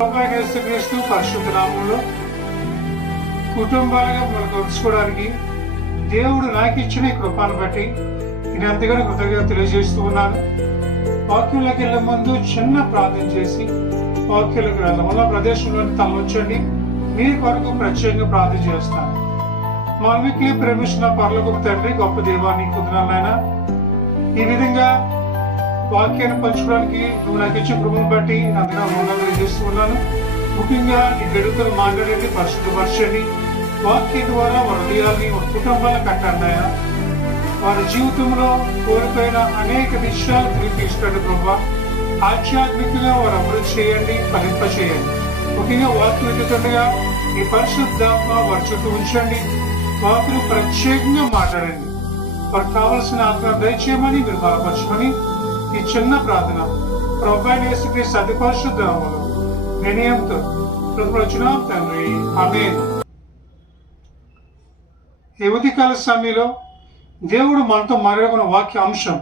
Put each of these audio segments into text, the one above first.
యేసుక్రీస్తు పరిశుద్ధ నామములో కుటుంబాలుగా మనం కలుసుకోవడానికి దేవుడు నాకు ఇచ్చిన ఈ కృపను బట్టి నేను ఎంతగానో కృతజ్ఞత తెలియజేస్తూ ఉన్నాను. వాక్యంలోకి వెళ్ళే ముందు చిన్న ప్రార్థన చేసి వాక్యంలోకి వెళ్దాం. ఉన్న ప్రదేశంలోని తలొచ్చండి. మీ కొరకు ప్రత్యేకంగా ప్రార్థన చేస్తాను. మా మిక్కిలి ప్రేమిస్తున్న పరలోకపు తండ్రి, గొప్ప దేవాన్ని కుదరాలైనా ఈ విధంగా వాక్యాన్ని పంచుకోవడానికి నువ్వు నాకు ఇచ్చిన కృపను బట్టి అంతగా వందనాలు చేస్తున్నాను. ముఖ్యంగా ఈ గడుపులు మాట్లాడండి, పరిశుద్ధపరచండి. వాక్యం ద్వారా వారి హృదయాల్ని వారి కుటుంబాలను కట్టండి. వారి జీవితంలో కోల్పోయిన అనేక విషయాలు తిరిగి తీసుకురండి ప్రభావ. ఆధ్యాత్మికంగా వారు అభివృద్ధి చేయండి, ఫలింప చేయండి. ముఖ్యంగా వాక్యం ఎదుగుతుండగా ఈ పరిశుద్ధాత్మ వారి చుట్టూ ఉంచండి. వాకులు ప్రత్యేకంగా మాట్లాడండి. వారికి కావలసిన ఆత్మ దయచేయమని మీరు బలపరచమని ఈ చిన్న ప్రార్థన ప్రభువైన యేసుక్రీస్తు అతి పరిశుద్ధ నామములో వినయంతో ప్రతివచనం తండ్రి, ఆమేన్. ఈ ఉదయకాల సమయంలో దేవుడు మనతో మాట్లాడుకున్న వాక్య అంశం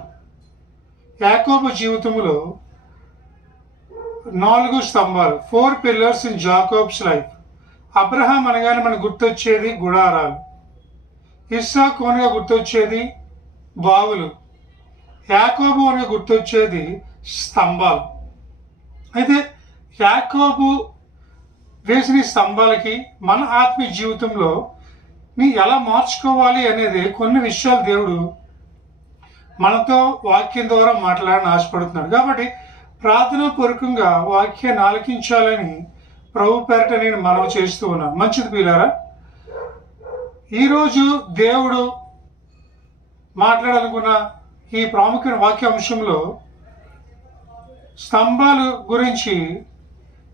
యాకోబు జీవితంలో 4 స్తంభాలు, 4 pillars in Jacobs life. Abraham అనగానే మనకు గుర్తొచ్చేది గుడారాలు, ఇస్సాకు అనగా గుర్తొచ్చేది బావులు, యాకోబు అనగా గుర్తొచ్చేది స్తంభాలు. అయితే యాకోబు వేసిన స్తంభాలకి మన ఆత్మీయ జీవితంలో నీ ఎలా మార్చుకోవాలి అనేది కొన్ని విషయాలు దేవుడు మనతో వాక్యం ద్వారా మాట్లాడాలని ఆశపడుతున్నాడు. కాబట్టి ప్రార్థనా పూర్వకంగా వాక్యాన్ని ఆలకించాలని ప్రభు పేరట నేను మనవి చేస్తూ ఉన్నాను. మంచిది పిల్లారా, ఈరోజు దేవుడు మాట్లాడాలనుకున్న ఈ ప్రాముఖ్యమైన వాక్యాంశంలో స్తంభాలు గురించి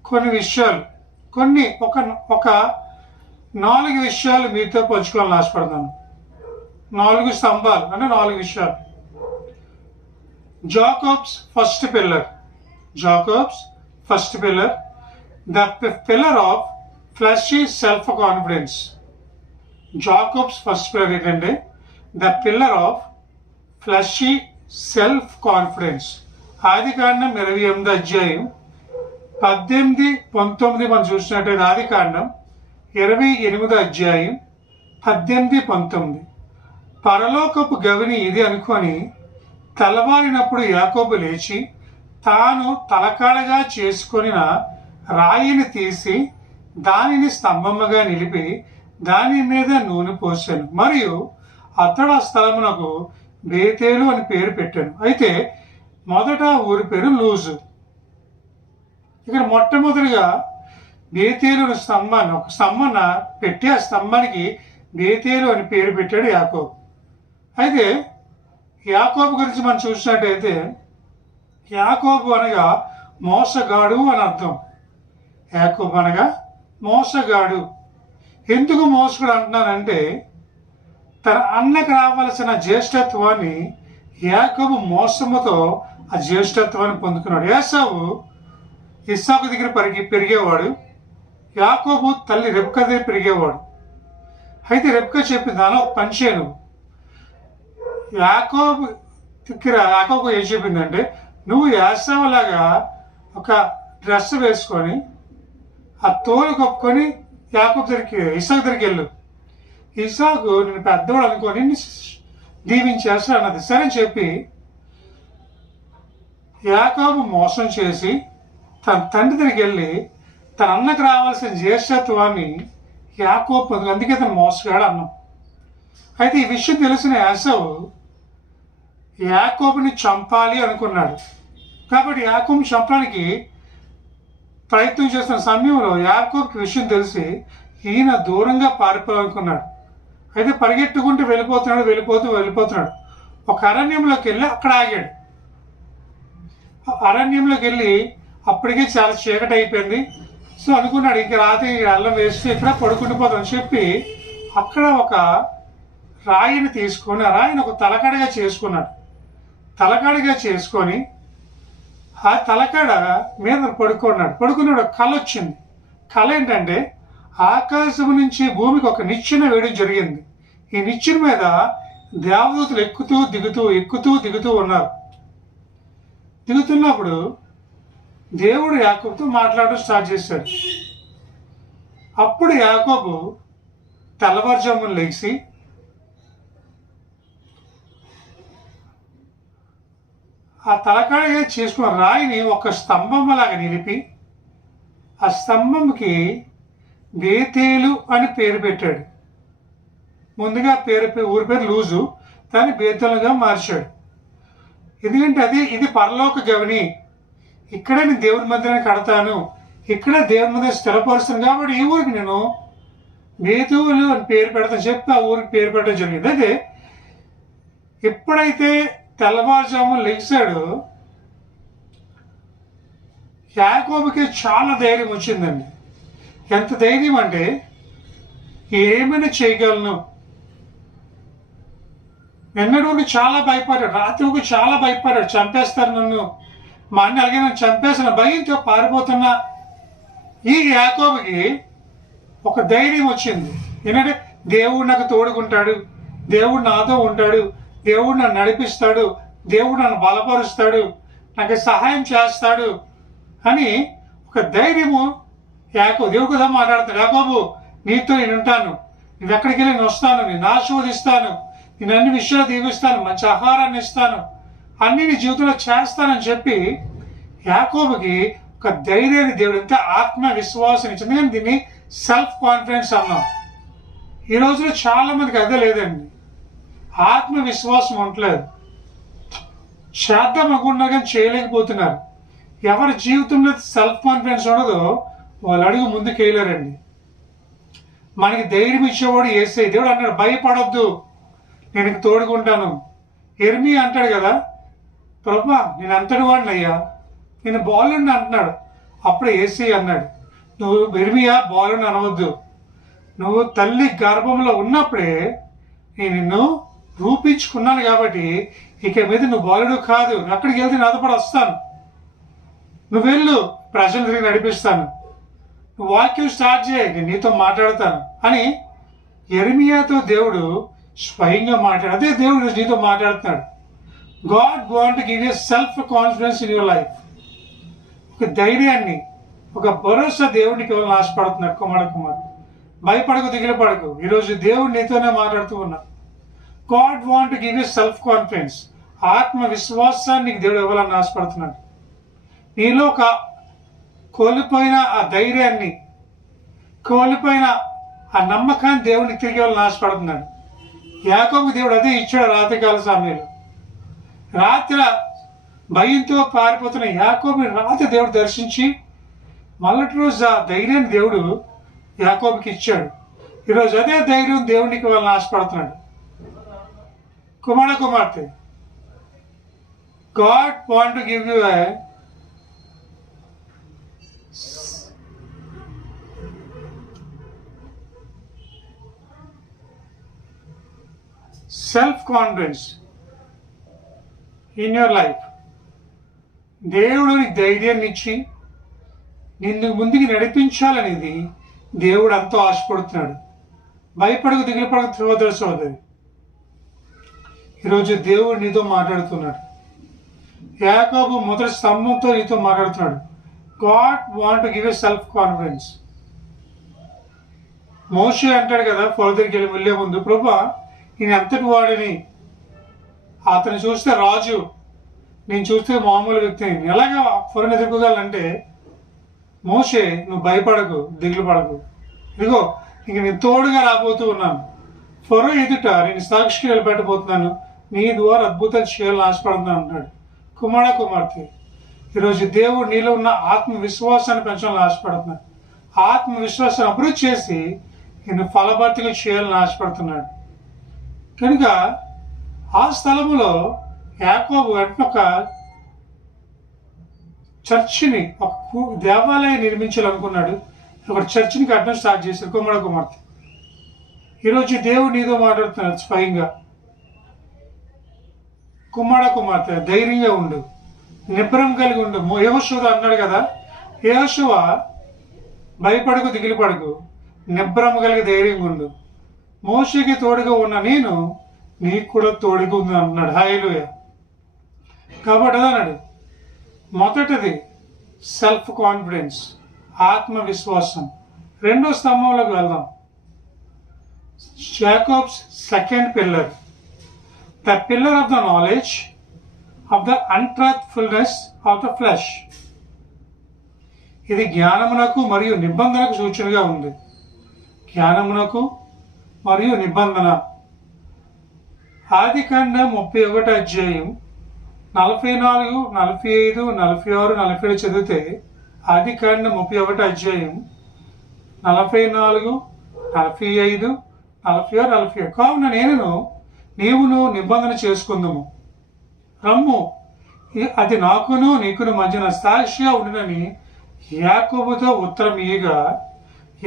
కొన్ని విషయాలు, ఒక 4 విషయాలు మీతో పంచుకోవాలని ఆశపడుతున్నాను. 4 స్తంభాలు అంటే 4 విషయాలు. Jacob's first pillar, the pillar of fleshy self confidence. Jacob's first pillar ఏంటంటే the pillar of fleshy self confidence. ఆదికాండం 28 అధ్యాయం 18, 19 మనం చూసినట్టయితే ఆదికాండం 28 అధ్యాయం 18, 19. పరలోకపు గవిని ఇది అనుకొని తెల్లవారినప్పుడు యాకోబు లేచి తాను తలకాడగా చేసుకొనిన రాయిని తీసి దానిని స్తంభముగా నిలిపి దాని మీద నూనె పోసాను. మరియు అతడు ఆ స్థలమునకు బేతేలు అని పేరు పెట్టాను. అయితే మొదట ఊరి పేరు లూజు. ఇక్కడ మొట్టమొదటిగా బేతేలు అనే స్తంభాన్ని, ఒక స్తంభాన్ని పెట్టి ఆ స్తంభానికి బేతేలు అని పేరు పెట్టాడు యాకోబు. అయితే యాకోబు గురించి మనం చూసినట్టయితే యాకోబు అనగా మోసగాడు అని అర్థం. యాకోబు అనగా మోసగాడు. ఎందుకు మోసగాడు అంటున్నానంటే తన అన్నకు రావాల్సిన జ్యేష్ఠత్వాన్ని యాకోబు మోసముతో ఆ జ్యేష్ఠత్వాన్ని పొందుకున్నాడు. ఏసావు ఇస్సాకు దగ్గర పెరిగేవాడు, యాకోబు తల్లి రెబ్కా దగ్గర పెరిగేవాడు. అయితే రెబ్కా చెప్పింది, దాని ఒక పని చేయను. యాకోబు ఏం చెప్పిందంటే, నువ్వు ఏసావులాగా ఒక డ్రెస్ వేసుకొని ఆ తోలు కప్పుకొని యాకోబు దగ్గరికి, ఇస్సాకు దగ్గరికి వెళ్ళు. ఇస్సాకు నేను పెద్దవాడు అనుకొని దీవించేస్తా అన్నది. సరే అని చెప్పి యాకోబు మోసం చేసి తన తండ్రి దగ్గరికి వెళ్ళి తన అన్నకు రావాల్సిన జ్యేష్ఠత్వాన్ని యాకోబు పొందు. అందుకే తను మోసగాడు అన్నాం. అయితే ఈ విషయం తెలిసిన ఏసావు యాకోబుని చంపాలి అనుకున్నాడు. కాబట్టి యాకోబుని చంపడానికి ప్రయత్నం చేస్తున్న సమయంలో యాకోబుకి విషయం తెలిసి ఈయన దూరంగా పారిపోవాలనుకున్నాడు. అయితే పరిగెట్టుకుంటూ వెళ్ళిపోతున్నాడు. ఒక అరణ్యంలోకి వెళ్ళి అక్కడ ఆగాడు. అరణ్యంలోకి వెళ్ళి అప్పటికే చాలా చీకటి అయిపోయింది. సో అనుకున్నాడు, ఇంక రాత్రి అల్లం వేసి ఇక్కడ పడుకుండిపోతామని చెప్పి అక్కడ ఒక రాయిని తీసుకొని ఆ రాయిని ఒక తలకాడగా చేసుకున్నాడు. తలకాడగా చేసుకొని ఆ తలకాడ మీద పడుకున్నాడు. కళ వచ్చింది. కళ ఏంటంటే ఆకాశం నుంచి భూమికి ఒక నిచ్చెన వేయడం జరిగింది. ఈ నిచ్చెన మీద దేవదూతలు ఎక్కుతూ దిగుతూ ఉన్నారు. దిగుతున్నప్పుడు దేవుడు యాకోబుతో మాట్లాడడం స్టార్ట్ చేశాడు. అప్పుడు యాకోబు తెల్లవారుజామున లేచి ఆ తలకాడగా చేసుకున్న రాయిని ఒక స్తంభంలాగా నిలిపి ఆ స్తంభంకి బేతేలు అని పేరు పెట్టాడు. ముందుగా ఊరి పేరు లూజు, దాన్ని బేతేలుగా మార్చాడు. ఎందుకంటే ఇది పరలోక గవని, ఇక్కడే నేను దేవుని మందిరాన్ని కడతాను, ఇక్కడే దేవుని మందిరం స్థిరపరుస్తాను, కాబట్టి ఈ ఊరికి నేను బేతువులు అని పేరు పెడతాను చెప్పి ఆ ఊరికి పేరు పెట్టడం జరిగింది. అయితే ఎప్పుడైతే తెల్లవారుజామున లెగిసాడో యాకోబుకి చాలా ధైర్యం వచ్చిందండి. ఎంత ధైర్యం అంటే ఏమైనా చేయగలను. నిన్నటి చాలా భయపడ్డాడు, రాత్రికి చాలా భయపడ్డాడు, చంపేస్తారు నన్ను, మా అన్న అలాగే నన్ను చంపేసిన భయంతో పారిపోతున్నా ఈ యాకోబుకి ఒక ధైర్యం వచ్చింది. ఎందుకంటే దేవుడు నాకు తోడుకుంటాడు, దేవుడు నాతో ఉంటాడు, దేవుడు నన్ను నడిపిస్తాడు, దేవుడు నన్ను బలపరుస్తాడు, నాకు సహాయం చేస్తాడు అని ఒక ధైర్యము దేవుడు కదా మాట్లాడతాడు. యాకోబు, నీతో నేను ఉంటాను, నువ్వు ఎక్కడికి వెళ్ళి నేను వస్తాను, నేను ఆశీర్వదిస్తాను, నేను అన్ని విషయాలు దీవిస్తాను, మంచి ఆహారాన్ని ఇస్తాను, అన్ని నీ జీవితంలో చేస్తానని చెప్పి యాకోబుకి ఒక ధైర్యాన్ని దేవుడు ఎంత ఆత్మవిశ్వాసం ఇచ్చింది. కానీ దీన్ని సెల్ఫ్ కాన్ఫిడెన్స్ అన్నాం. ఈ రోజులో చాలా మందికి అదే లేదండి, ఆత్మవిశ్వాసం ఉండలేదు. చేద్దాం అనుకుంటున్నారు కానీ చేయలేకపోతున్నారు. ఎవరి జీవితంలో సెల్ఫ్ కాన్ఫిడెన్స్ ఉండదో వాళ్ళు అడుగు ముందుకు వేయలేరండి. మనకి ధైర్యం ఇచ్చేవాడు యేసయ్య. దేవుడు అన్నాడు, భయపడొద్దు, నేను తోడుకుంటాను. ఎర్మియా అంటాడు కదా, ప్రభా నేను అంతటి వాడిని అయ్యా, నేను బాలుడిని అంటున్నాడు. అప్పుడు యేసయ్య అన్నాడు, నువ్వు ఎర్మియా బాలుడిని అనవద్దు, నువ్వు తల్లి గర్భంలో ఉన్నప్పుడే నేను నిన్ను రూపించుకున్నాను, కాబట్టి ఇక మీద నువ్వు బాలుడు కాదు, అక్కడికి వెళ్తే నాతో పాటు వస్తాను, నువ్వు వెళ్ళు, ప్రజలు తిరిగి నడిపిస్తాను, నువ్వు వాక్యం స్టార్ట్ చేయి, నేను నీతో మాట్లాడతాను అని యెరెమీయాతో దేవుడు స్వయంగా మాట్లాడు. అదే దేవుడు నీతో మాట్లాడుతున్నాడు. God want to give you self confidence in your life. ఒక ధైర్యాన్ని, ఒక భరోసా దేవుడికి ఇవ్వాలని ఆశపడుతున్నాడు. కుమార్ భయపడకు, దిగులు పడకు, ఈరోజు దేవుడు నీతోనే మాట్లాడుతూ ఉన్నాడు. God want to give you self confidence, ఆత్మవిశ్వాసాన్ని దేవుడు ఇవ్వాలని ఆశపడుతున్నాడు. నీలో ఒక కోల్పోయిన ఆ ధైర్యాన్ని, కోల్పోయిన ఆ నమ్మకాన్ని దేవుడికి తిరిగి ఇవ్వాలని ఆశపడుతున్నాడు. యాకోబు దేవుడు అదే ఇచ్చాడు. రాత్రికాల సమయంలో రాత్రి భయంతో పారిపోతున్న యాకోబుని రాత్రి దేవుడు దర్శించి మళ్ళటి రోజు ఆ ధైర్యాన్ని దేవుడు యాకోబుకి ఇచ్చాడు. ఈరోజు అదే ధైర్యం దేవునికి వాళ్ళని ఆశపడుతున్నాడు. కుమార్తె, God want to give you a self confidence in your life. దేవుడు నీకు ధైర్యాన్ని ఇచ్చి నిన్ను ముందుకు నడిపించాలనేది దేవుడు ఎంతో ఆశపడుతున్నాడు. భయపడకు, దిగులు పడకు సోదరి. ఈరోజు దేవుడు నీతో మాట్లాడుతున్నాడు. యాకోబు మొదటి స్తంభంతో నీతో మాట్లాడుతున్నాడు. God want to give a self confidence. మోషే అంటాడు కదా, ఫర్దర్కి వెళ్ళే ముందు, ప్రభా నేను ఎంతటి వాడిని, అతను చూస్తే రాజు, నేను చూస్తే మామూలు వ్యక్తిని, ఎలాగా ఫరోని ఎదుర్కోగలంటే, మోషే నువ్వు భయపడకు, దిగులు పడకు, ఇదిగో ఇంక నేను తోడుగా రాబోతూ ఉన్నాను, ఫరో ఎదుట నేను సాక్షికి నిలబెట్టబోతున్నాను, నీ ద్వారా అద్భుతాలు చేయాలని ఆశపడుతున్నాను అంటాడు. కుమార్తె, ఈరోజు దేవుడు నీలో ఉన్న ఆత్మవిశ్వాసాన్ని పెంచాలని ఆశపడుతున్నాడు. ఆత్మవిశ్వాసాన్ని అభివృద్ధి చేసి నేను ఫలభర్తిగా చేయాలని ఆశపడుతున్నాడు. కనుక ఆ స్థలములో యాకోబు ఒక చర్చిని, ఒక దేవాలయం నిర్మించాలనుకున్నాడు. ఒక చర్చిని కట్టడం స్టార్ట్ చేశారు. కుమార్తె, ఈరోజు దేవుడు నీతో మాట్లాడుతున్నాడు స్వయంగా. కుమార్తె, ధైర్యంగా ఉండు, నిబ్రం కలిగి ఉండు. యెహోషువ అన్నాడు కదా, యెహోషువ భయపడకు, దిగులు పడకు, నిబ్రం కలిగి ధైర్యంగా ఉండు, మోషేకి తోడుగా ఉన్న నేను నీకు కూడా తోడుగా ఉంది అన్నాడు. హల్లెలూయా. కాబట్టి అన్నాడు, మొదటిది సెల్ఫ్ కాన్ఫిడెన్స్, ఆత్మవిశ్వాసం. రెండో స్తంభంలోకి వెళ్దాం. Jacob's second pillar, the pillar of the knowledge of the untruthfulness of the flesh. ఇది జ్ఞానమునకు మరియు నిబంధనకు సూచనగా ఉంది. జ్ఞానమునకు మరియు నిబంధన. ఆదికాండం 31 అధ్యాయం 44, 45, 46, 47 చదివితే, ఆదికాండం 31 అధ్యాయం 44, 45, 46, 47. కావున నీవును నిబంధన చేసుకుందుము, రమ్ము, అది నాకును నీకును మధ్యన సాక్షిగా ఉండునని యాకోబుతో ఉత్తరం ఇయ్యగా,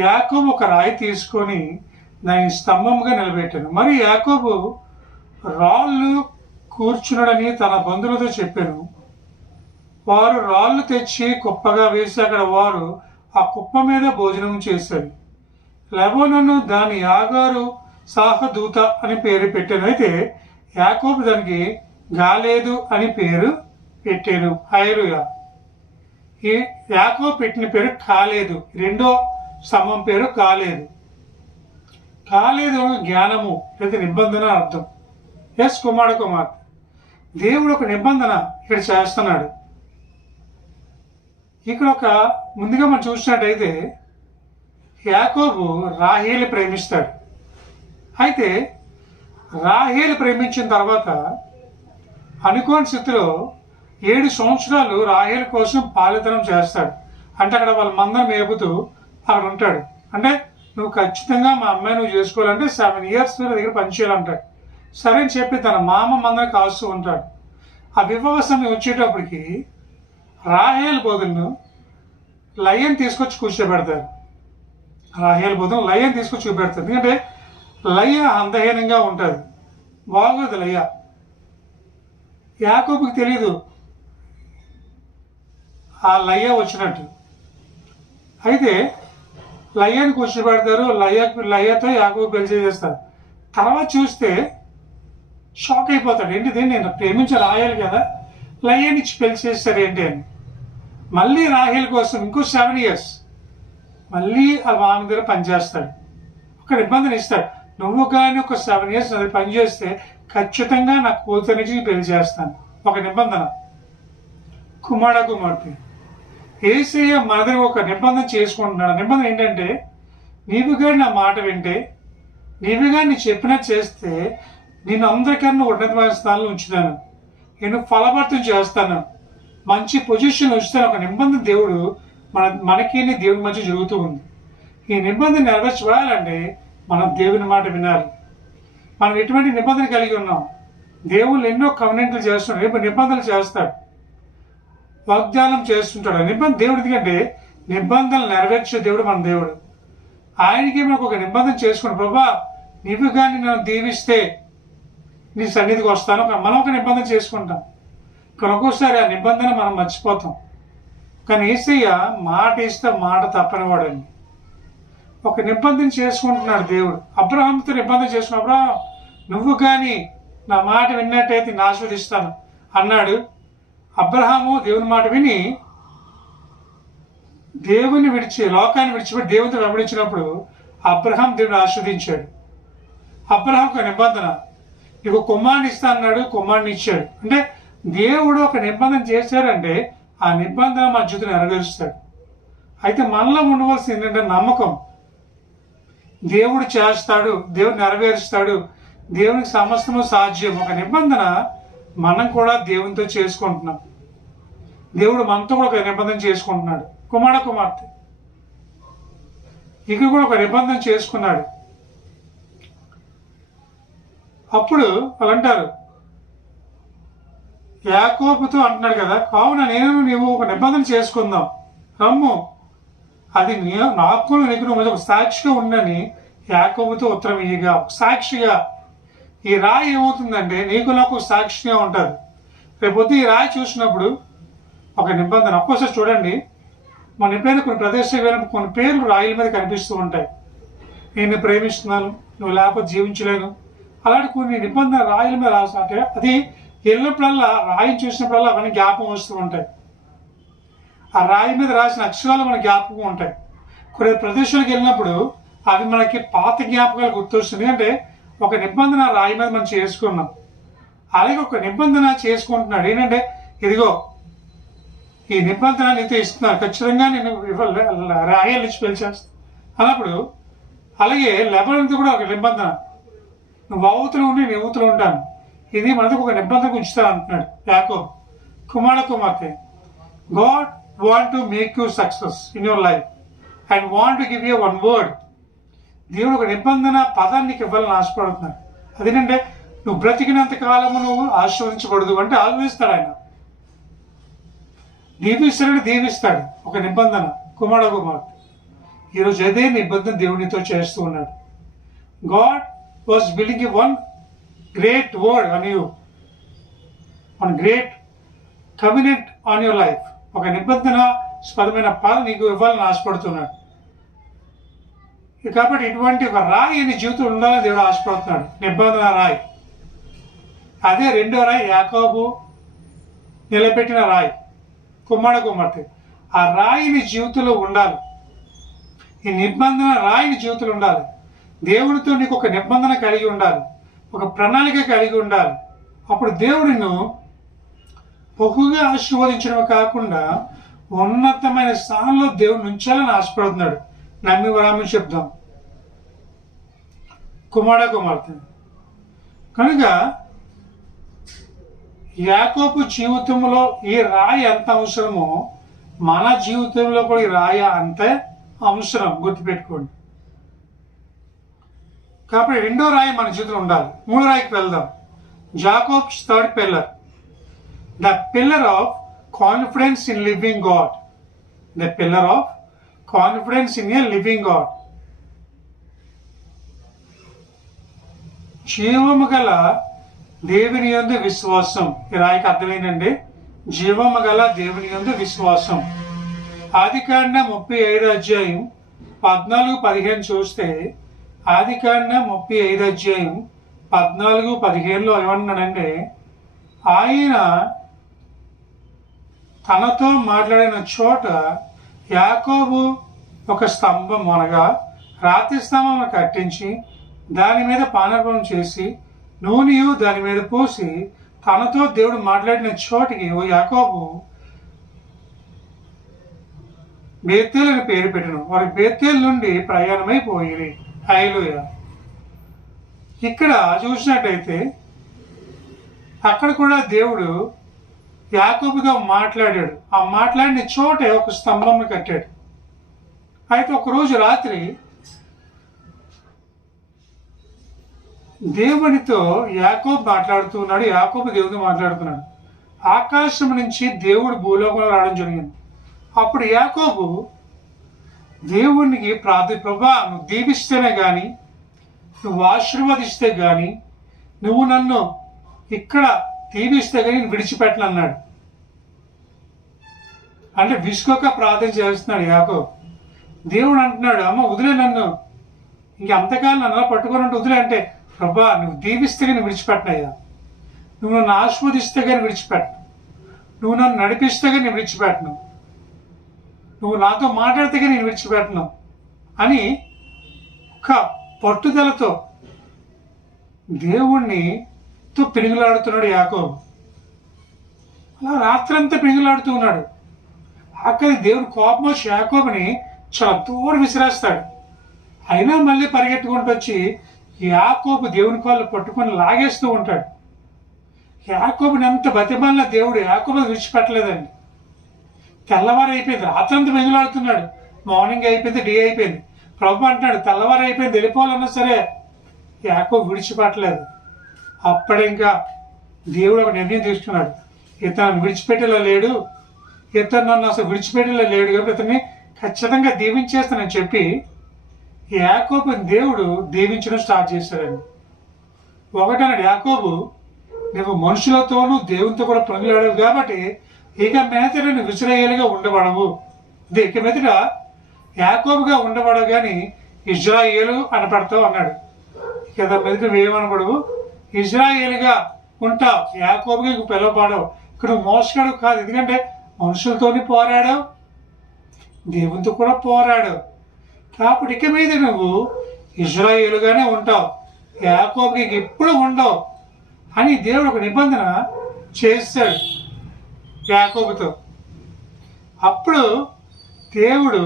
యాకోబు ఒక రాయి తీసుకొని దాన్ని స్తంభంగా నిలబెట్టాను. మరి యాకోబు రాళ్ళు కూర్చున్నాడని తన బంధువులతో చెప్పాను. వారు రాళ్ళు తెచ్చి కుప్పగా వేసి అక్కడ వారు ఆ కుప్ప మీద భోజనం చేశారు. లెబోనోను దాని యాగారు సాహదూత అని పేరు పెట్టాను. అయితే యాకోబు దానికి గాలేదు అని పేరు పెట్టాను. హైరుయా. ఈ యాకోబు పెట్టిన పేరు కాలేదు. రెండో స్తంభం పేరు కాలేదు. కాలేదు జ్ఞానము లేదా నిబంధన అర్థం. ఎస్ కుమార్ దేవుడు ఒక నిబంధన ఇక్కడ చేస్తున్నాడు. ఇక్కడ ముందుగా మనం చూసినట్టయితే యాకోబు రాహేలు ప్రేమిస్తాడు. అయితే రాహేలు ప్రేమించిన తర్వాత అనుకోని స్థితిలో 7 సంవత్సరాలు రాహేలు కోసం పాలితనం చేస్తాడు. అంటే అక్కడ వాళ్ళ మందరం మేపుతూ అక్కడ ఉంటాడు. అంటే నువ్వు ఖచ్చితంగా మా అమ్మాయి నువ్వు చేసుకోవాలంటే 7 years దగ్గర పనిచేయాలంటాడు. సరే అని చెప్పి తన మామ మందరం కాస్తూ ఉంటాడు. ఆ వివాహ సమయం వచ్చేటప్పటికి రాహేలు బదులు లయన్ తీసుకొచ్చి కూర్చోబెడతారు. రాహేలు బదులు లయన్ తీసుకొచ్చి చూపెడతారు. ఎందుకంటే లయ అందహీనంగా ఉంటుంది, బాగోదు లయ. యాకోబుకి తెలీదు ఆ లయ వచ్చినట్టు. అయితే లయని కూర్చోబెడతారు. లయతో యాకోబు పెళ్లి చేస్తారు. తర్వాత చూస్తే షాక్ అయిపోతాడు. ఏంటిది, నేను ప్రేమించి రాహేలు కదా, లయని ఇచ్చి పెళ్లి చేస్తారు ఏంటి అని. మళ్ళీ రాహేల్ కోసం ఇంకో 7 years మళ్ళీ ఆ మామ దగ్గర పనిచేస్తాడు. ఒక నిబంధన ఇస్తాడు, నువ్వు కానీ ఒక 7 years అది పనిచేస్తే ఖచ్చితంగా నా కూతురికి పెళ్లి చేస్తాను. ఒక నిబంధన. కుమార్తె యేసయ్య మన దగ్గర ఒక నిబంధన చేసుకుంటున్నాడు. నిబంధన ఏంటంటే, నీవు కానీ నా మాట వింటే, నీవు కానీ నీ చెప్పినట్టు చేస్తే నేను అందరికన్నా ఉన్నతమైన స్థానంలో ఉంచుతాను, నేను ఫలభర్తం చేస్తాను, మంచి పొజిషన్ ఉంచుతాను. ఒక నిబంధన దేవుడు మనకి దేవుని మధ్య జరుగుతూ ఉంది. ఈ నిబంధన నెరవేర్చబడాలంటే మనం దేవుని మాట వినాలి. మనం ఎటువంటి నిబంధన కలిగి ఉన్నాం? దేవుళ్ళు ఎన్నో కవనెంట్లు చేస్తున్నాడు, నిబంధనలు చేస్తాడు, వాగ్దానం చేస్తుంటాడు. నిబంధన దేవుడు, ఎందుకంటే నిబంధనలు నెరవేర్చే దేవుడు మన దేవుడు. ఆయనకి మనకు ఒక నిబంధన చేసుకుని, ప్రభా నీవు కానీ నన్ను దీవిస్తే నీ సన్నిధికి వస్తాను, మనం ఒక నిబంధన చేసుకుంటాం. కానీ ఒక్కోసారి ఆ నిబంధన మనం మర్చిపోతాం. కానీ యేసయ్య మాట ఇస్తే మాట తప్పనివాడండి. ఒక నిబంధన చేసుకుంటున్నాడు దేవుడు. అబ్రహాంతో నిబంధన చేసుకున్న, అబ్రహాం నువ్వు కానీ నా మాట విన్నట్టయితే నేను ఆస్వాదిస్తాను అన్నాడు. అబ్రహాము దేవుని మాట విని దేవుని లోకాన్ని విడిచిపెట్టి దేవునితో వెంబడించినప్పుడు అబ్రహాం దేవుని ఆస్వాదించాడు. అబ్రహాం ఒక నిబంధన, నీకు కుమారుని ఇస్తా అన్నాడు, కుమారుని ఇచ్చాడు. అంటే దేవుడు ఒక నిబంధన చేశారంటే ఆ నిబంధన మన జీవితం నెరవేరుస్తాడు. అయితే మనలో ఉండవలసింది ఏంటంటే నమ్మకం. దేవుడు చేస్తాడు, దేవుడు నెరవేరుస్తాడు, దేవునికి సమస్తము సాధ్యం. ఒక నిబంధన మనం కూడా దేవునితో చేసుకుంటున్నాం. దేవుడు మనతో కూడా ఒక నిబంధన చేసుకుంటున్నాడు. కుమార్తె ఇక కూడా ఒక నిబంధన చేసుకున్నాడు. అప్పుడు వాళ్ళు అంటారు, యాకోబుతో అంటున్నాడు కదా, కావున నీవు ఒక నిబంధన చేసుకుందాం, రమ్ము, అది నాకు నీకు నువ్వు ఒక సాక్షిగా ఉండని యాకోబుతో ఉత్తరం ఇయ్యగా. సాక్షిగా ఈ రాయి ఏమవుతుందంటే నీకు నాకు సాక్షిగా ఉంటుంది. రేపొద్దు ఈ రాయి చూసినప్పుడు ఒక నిబంధన. ఒక్కోసారి చూడండి, మన ఎప్పుడైనా కొన్ని ప్రదేశాలు వెళ్ళినప్పుడు కొన్ని పేర్లు రాయిల మీద కనిపిస్తూ ఉంటాయి. నేను ప్రేమిస్తున్నాను, నువ్వు లేకపోతే జీవించలేను, అలాంటి కొన్ని నిబంధన రాయిల మీద రాస్తుంటే అది వెళ్ళినప్పుడల్లా రాయిని చూసినప్పుడల్లా అవన్నీ జ్ఞాపకం వస్తూ ఉంటాయి. ఆ రాయి మీద రాసిన అక్షరాలు మన జ్ఞాపకం ఉంటాయి. కొన్ని ప్రదేశాలకు వెళ్ళినప్పుడు అవి మనకి పాత జ్ఞాపకాలు గుర్తొస్తుంది. అంటే ఒక నిబంధన రాయి మీద మనం చేసుకున్నాం, అలాగే ఒక నిబంధన చేసుకుంటున్నాడు. ఏంటంటే ఇదిగో ఈ నిబంధన నీతో ఇస్తున్నాను, ఖచ్చితంగా నేను రాయాలు ఇచ్చి పిలిచేస్తాను అన్నప్పుడు. అలాగే లెబనాన్తో కూడా ఒక నిబంధన, నువ్వు అవతలు ఉండి నేను యువతలు ఉంటాను, ఇది మనకు ఒక నిబంధన ఉంచుతాను అంటున్నాడు యాకోబు. కుమార్తె, God want to make you success in your life and want to give you one word. దేవుడు ఒక నిబంధన పదాన్ని నీకు ఇవ్వాలని ఆశపడుతున్నాడు. అదేంటంటే నువ్వు బ్రతికినంత కాలము నువ్వు ఆశీర్వదించకూడదు అంటే ఆలోచిస్తాడు ఆయన. దీవిస్తాడు, దీవిస్తాడు. ఒక నిబంధన కుమార్తె. ఈరోజు అదే నిబంధన దేవునితో చేస్తూ ఉన్నాడు. God was building one great word on you, one great covenant on your life. ఒక నిబంధన స్పదమైన పాలు నీకు ఇవ్వాలని ఆశపడుతున్నాడు. కాబట్టి ఇటువంటి ఒక రాయి నీ జీవితంలో ఉండాలని దేవుడు ఆశపడుతున్నాడు, నిబంధన రాయి. అదే రెండో రాయి యాకోబు నిలబెట్టిన రాయి, కుమార్తె. ఆ రాయి నీ జీవితంలో ఉండాలి, ఈ నిబంధన రాయి నీ జీవితంలో ఉండాలి. దేవునితో నీకు ఒక నిబంధన కలిగి ఉండాలి, ఒక ప్రణాళిక కలిగి ఉండాలి. అప్పుడు దేవుడిను బహుగా ఆశీర్వదించడమే కాకుండా ఉన్నతమైన స్థానంలో దేవుడిని ఉంచాలని ఆశపడుతున్నాడు. నమ్మి వరామని చెప్దాం కుమార్తె. కనుక యాకోబు జీవితంలో ఈ రాయి ఎంత అవసరమో మన జీవితంలో కూడా ఈ రాయి అంతే అవసరం, గుర్తుపెట్టుకోండి. కాబట్టి రెండో రాయి మన జీవితంలో ఉండాలి. మూడో రాయికి వెళ్దాం. Jacobs third pillar, the pillar of confidence in living God. The pillar of confidence in a living God. జీవము గల దేవుని యందు విశ్వాసం. ఈ రాయికి అర్థమైందండి, జీవము గల దేవుని యందు విశ్వాసం. ఆదికాండం 35:14-15 చూస్తే, ఆదికాండం 35:14-15 ఏమన్నాడంటే, ఆయన తనతో మాట్లాడిన చోట యాకోబు ఒక స్తంభం అనగా రాతి స్తంభం కట్టించి దాని మీద పానర్పణం చేసి నూనెయు దాని మీద పోసి తనతో దేవుడు మాట్లాడిన చోటికి ఓ యాకోబు బేతేలు అని పేరు పెట్టను. వారి బేతేలు నుండి ప్రయాణమైపోయి. హల్లెలూయా. ఇక్కడ చూసినట్టయితే అక్కడ కూడా దేవుడు యాకోబుతో మాట్లాడాడు. ఆ మాట్లాడిన చోటే ఒక స్తంభం కట్టాడు. అయితే ఒకరోజు రాత్రి దేవునితో యాకోబు మాట్లాడుతూ ఉన్నాడు, యాకోబు దేవునితో మాట్లాడుతున్నాడు. ఆకాశం నుంచి దేవుడు భూలోకంలో రావడం జరిగింది. అప్పుడు యాకోబు దేవునికి ప్రభా నువ్వు దీవిస్తేనే కానీ, నువ్వు ఆశీర్వదిస్తే కానీ, నువ్వు నన్ను ఇక్కడ దీవిస్తే కానీ నేను విడిచిపెట్టను అన్నాడు. అంటే విసుకోక ప్రార్థన చేస్తున్నాడు యాకోబు. దేవుడు అంటున్నాడు, అమ్మ వదిలే నన్ను, ఇంకంతకాలం నన్ను అలా పట్టుకోనంటే వదిలే. అంటే ప్రభా నువ్వు దీవిస్తే కానీ విడిచిపెట్టనయ్యా, నువ్వు నన్ను ఆస్వాదిస్తే కానీ విడిచిపెట్టను, నువ్వు నన్ను నడిపిస్తే కానీ నేను విడిచిపెట్టను, నువ్వు నాతో మాట్లాడితే కానీ నేను విడిచిపెట్టను అని ఒక పట్టుదలతో దేవుణ్ణితో పెనుగులాడుతున్నాడు యాకోబు. అలా రాత్రంతా పెనుగులాడుతూ ఉన్నాడు. ఆఖరి దేవుని కోపం వచ్చి యాకోబుని చాలా దూరం విసిరేస్తాడు. అయినా మళ్ళీ పరిగెట్టుకుంటూ వచ్చి యాకోబు దేవుని కాళ్ళు పట్టుకొని లాగేస్తూ ఉంటాడు. యాకోబుని ఎంత బతిమాలిన దేవుడు యాకోబుని విడిచిపెట్టలేదండి. తెల్లవారు అయిపోయింది, రాత్రంతా వెంగులాడుతున్నాడు. మార్నింగ్ అయిపోయింది, డే అయిపోయింది. ప్రభు అంటున్నాడు తెల్లవారు అయిపోయింది, వెళ్ళిపోవాలన్నా సరే యాకోబు విడిచిపెట్టలేదు. అప్పుడే ఇంకా దేవుడు ఒక నిర్ణయం తీసుకున్నాడు, ఇతను విడిచిపెట్టేలా లేడు, ఇతను నన్ను అసలు విడిచిపెట్టేలా లేడు కాబట్టి ఇతన్ని ఖచ్చితంగా దీవించేస్తానని చెప్పి యాకోబుని దేవుడు దీవించడం స్టార్ట్ చేశాడండి. ఒకటన్నాడు యాకోబు, నువ్వు మనుషులతోనూ దేవునితో కూడా పొంగిలాడావు కాబట్టి ఇక మీదట నువ్వు ఇశ్రాయేలుగా ఉండబడవు. ఇక మీదట యాకోబుగా ఉండబడవు కానీ ఇజ్రాయేలు అనపడతావు అన్నాడు. ఇక మీదట నువ్వేమనబడవు, ఇజ్రాయేలుగా ఉంటావు, యాకోబుగా ఇంక పిలవబడవు. ఇక్కడ నువ్వు మోసగాడు కాదు, ఎందుకంటే మనుషులతోని పోరాడావు, దేవునితో కూడా పోరాడు. కాబట్టి ఇక మీద నువ్వు ఇజ్రాయేలుగానే ఉంటావు, యాకోబుకి ఎప్పుడు ఉండవు అని దేవుడు ఒక నిబంధన చేస్తాడు యాకోబుతో. అప్పుడు దేవుడు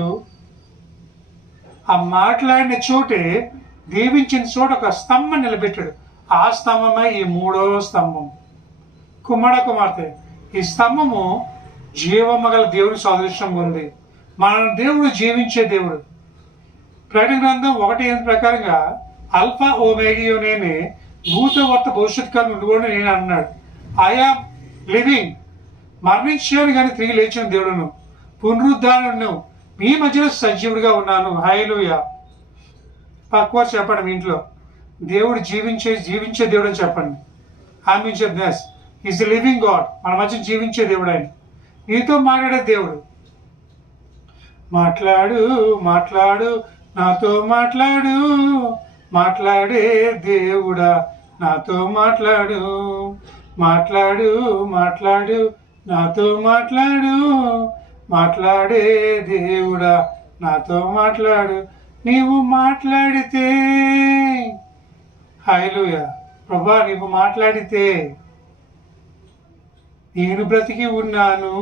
ఆ మాట్లాడిన చోటే, దీవించిన చోట ఒక స్తంభం నిలబెట్టాడు. ఆ స్తంభమే ఈ 3వ స్తంభం, కుమార్తె. ఈ స్తంభము జీవమగల దేవుని సాదృశ్యంగా ఉంది. మన దేవుడు జీవించే దేవుడు. ప్రకటన గ్రంథం 1:8 ప్రకారంగా అల్ఫా ఓమేగియో నేనే, భూత వర్త భవిష్యత్ కాలం ఉండిపోండి నేను అన్నాడు. ఐఆమ్ లివింగ్, మరణించాను కానీ తిరిగి లేచిన దేవుడును, పునరుద్ధాను, మీ మధ్యలో సజీవుడిగా ఉన్నాను. హల్లెలూయా. పక్కువ చెప్పండి మీ ఇంట్లో, దేవుడు జీవించే దేవుడు అని చెప్పండి. ఆమెస్ ఈజ్ లివింగ్ గాడ్, మన మధ్య జీవించే దేవుడు. ఆయన నీతో మాట్లాడే దేవుడు. మాట్లాడు మాట్లాడు నాతో మాట్లాడు, మాట్లాడే దేవుడా నాతో మాట్లాడు, మాట్లాడు మాట్లాడు నాతో మాట్లాడు, మాట్లాడే దేవుడా నాతో మాట్లాడు. నీవు మాట్లాడితే, హల్లెలూయా ప్రభా, నీవు మాట్లాడితే నేను బ్రతికి ఉన్నాను,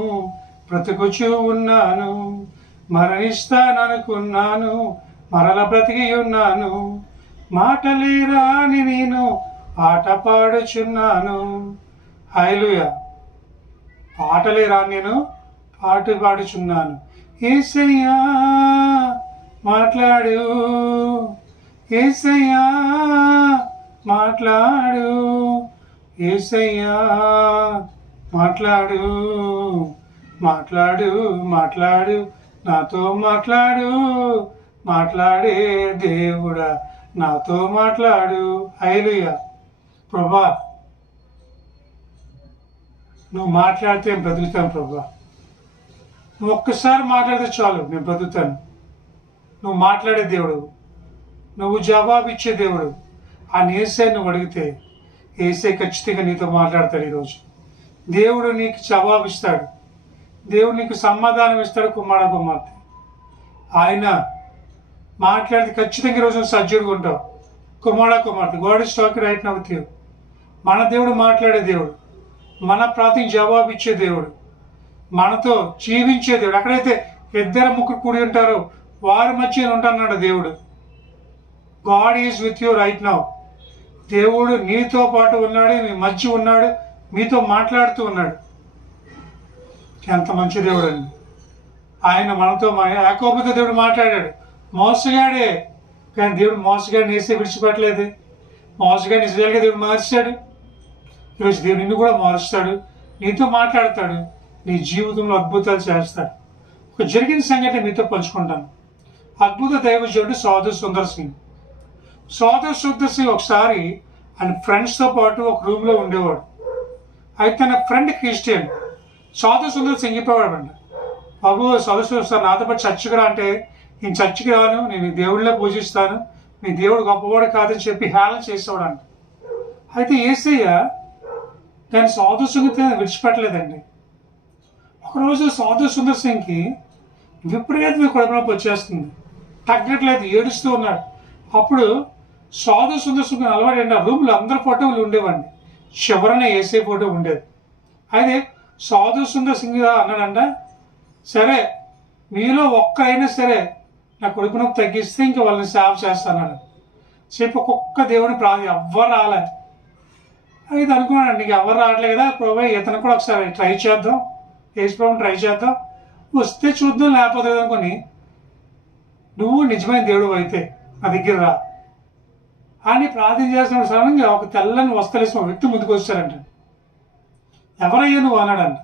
బ్రతుకుచూ ఉన్నాను, మరణిస్తాననుకున్నాను, మరల బ్రతికి ఉన్నాను, మాటలేరా అని నేను పాట పాడుచున్నాను. హల్లెలూయా. పాటలేరా నేను పాట పాడుచున్నాను. యేసయ్యా మాట్లాడు, యేసయ్యా మాట్లాడు, యేసయ్యా మాట్లాడు, మాట్లాడు మాట్లాడు నాతో మాట్లాడు, మాట్లాడే దేవుడా నాతో మాట్లాడు. హల్లెలూయా. ప్రభా, నువ్వు మాట్లాడితే నేను బ్రతుకుతాను ప్రభా. నువ్వు ఒక్కసారి మాట్లాడితే చాలు, నేను బ్రతుకుతాను. నువ్వు మాట్లాడే దేవుడు, నువ్వు జవాబు ఇచ్చే దేవుడు. ఆ యేసయ్య నువ్వు అడిగితే యేసయ్య ఖచ్చితంగా నీతో మాట్లాడతాడు. ఈరోజు దేవుడు నీకు జవాబు ఇస్తాడు, దేవుడు నీకు సమాధానం ఇస్తాడు. కుమార్తె ఆయన మాట్లాడితే ఖచ్చితంగా ఈరోజు సజ్జుడుగా ఉంటావు. కుమార్తె, God is talking right now with you. మన దేవుడు మాట్లాడే దేవుడు, మన ప్రార్థనకి జవాబు ఇచ్చే దేవుడు, మనతో జీవించే దేవుడు. ఎక్కడైతే 2-3 కూడి ఉంటారో వారి మధ్య ఉంటానన్నాడు దేవుడు. God is with you right now. దేవుడు నీతో పాటు ఉన్నాడు, మీ మధ్య ఉన్నాడు, మీతో మాట్లాడుతూ ఉన్నాడు. ఎంత మంచి దేవుడు అండి ఆయన. మనతో యాకోబుతో దేవుడు మాట్లాడాడు. మోసగాడే కానీ దేవుడు మోసగాడిని వేసే విడిచిపెట్టలేదు. మోసగాడిని ఇజ్రాయేల్గా దేవుడు మార్చాడు. ఈరోజు దేవుడు నిన్ను కూడా మారుస్తాడు, నీతో మాట్లాడతాడు, నీ జీవితంలో అద్భుతాలు చేస్తాడు. ఒక జరిగిన సంఘటన మీతో పంచుకుంటాను. అద్భుత దైవజనుడు సోదర్ సుందర్ సింగ్. సోదర్ సుందర్ సింగ్ ఒకసారి ఆయన ఫ్రెండ్స్తో పాటు ఒక రూమ్లో ఉండేవాడు. అయితే తన ఫ్రెండ్ క్రిస్టియన్. సోదర్ సుందర్ సింగ్ చెప్పేవాడు, బాబు సోదర్ సుందర్ సార్ నాతో పాటు చర్చికి రా అంటే, నేను చర్చికి రాను, నేను దేవుళ్ళే పూజిస్తాను, మీ దేవుడు గొప్పవాడు కాదని చెప్పి హేళన చేసేవాడు అంట. అయితే యేసయ్య దాని సోదర్ సింగ్తో విడిచిపెట్టలేదండి. ఒకరోజు సోదర్ సుందర్ సింగ్కి విపరీతమైన కడుపు నొప్పి వచ్చేస్తుంది, తగ్గట్లేదు, ఏడుస్తూ ఉన్నాడు. అప్పుడు సోదర్ సుందర్ సింగ్ అలవాటు ఏంటి, ఆ రూమ్లో అందరి ఫోటోలు ఉండేవండి, చివరన యేసయ్య ఫోటో ఉండేది. అయితే సోదర్ సుందర్ సింగ్ అన్నాడంట, సరే మీలో ఒక్కరైనా సరే నా కడుపు నొప్పి తగ్గిస్తే ఇంకా వాళ్ళని సేవ చేస్తాను చెప్పి ఒక్కొక్క దేవుని ఎవ్వరు రాలే. అయితే అనుకున్నాడు, నీకు ఎవరు రావట్లేదు కదా ప్రభు, ఇతను కూడా ఒకసారి ట్రై చేద్దాం, యేసు ప్రభుని ట్రై చేద్దాం, వస్తే చూద్దాం, లేకపోతే అనుకుని, నువ్వు నిజమైన దేవుడు అయితే నా దగ్గర రా అని ప్రార్థన చేసిన సడన్గా ఒక తెల్లని వస్త్రలేసిన వ్యక్తి ముందుకు వచ్చారంట. ఎవరయ్యా నువ్వు అన్నాడంట.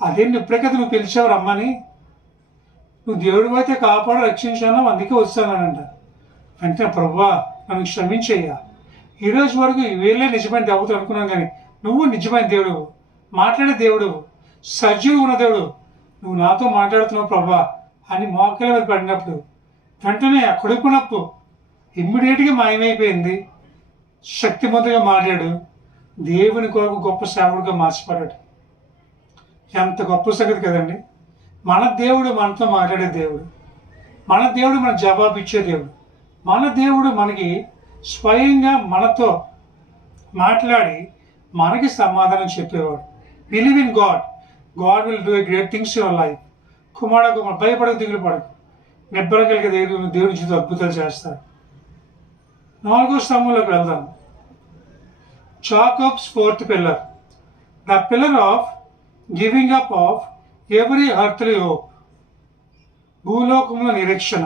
అదేంటి ఇప్పుడే కదా నువ్వు పిలిచావు రమ్మని, నువ్వు దేవుడు అయితే కాపాడు రక్షించాను, అందుకే వచ్చానంట. అంటే ప్రభువా నన్ను క్షమించయ్యా, ఈరోజు వరకు వీళ్ళే నిజమైన దేవుడు అనుకున్నాను, కానీ నువ్వు నిజమైన దేవుడు, మాట్లాడే దేవుడు, సజీవుడు ఉన్న దేవుడు, నువ్వు నాతో మాట్లాడుతున్నావు ప్రభా అని మోకాళ్ళ మీద పడినప్పుడు వెంటనే ఆ కడుపు నొప్పి ఇమ్మీడియట్గా మాయమైపోయింది. శక్తివంతంగా మాట్లాడు, దేవుని కొరకు గొప్ప సేవకుడిగా మార్చిపడ్డాడు. ఎంత గొప్ప సంగతి కదండి. మన దేవుడు మనతో మాట్లాడే దేవుడు. మన దేవుడు మన జవాబు ఇచ్చే దేవుడు. మన దేవుడు మనకి స్వయంగా మనతో మాట్లాడి మనకి సమాధానం చెప్పేవాడు. Believe in God, God will do a great things your life. కుమారుడు భయపడకు, దిగులు పడకు, నిబ్బరం కలిగే దేవుడి జీవితం అద్భుతాలు చేస్తాడు. 4వ స్తంభంలోకి వెళ్దాం. Jacob's 4th pillar, the pillar of giving up of every earthly hope. భూలోకంలో నిరీక్షణ.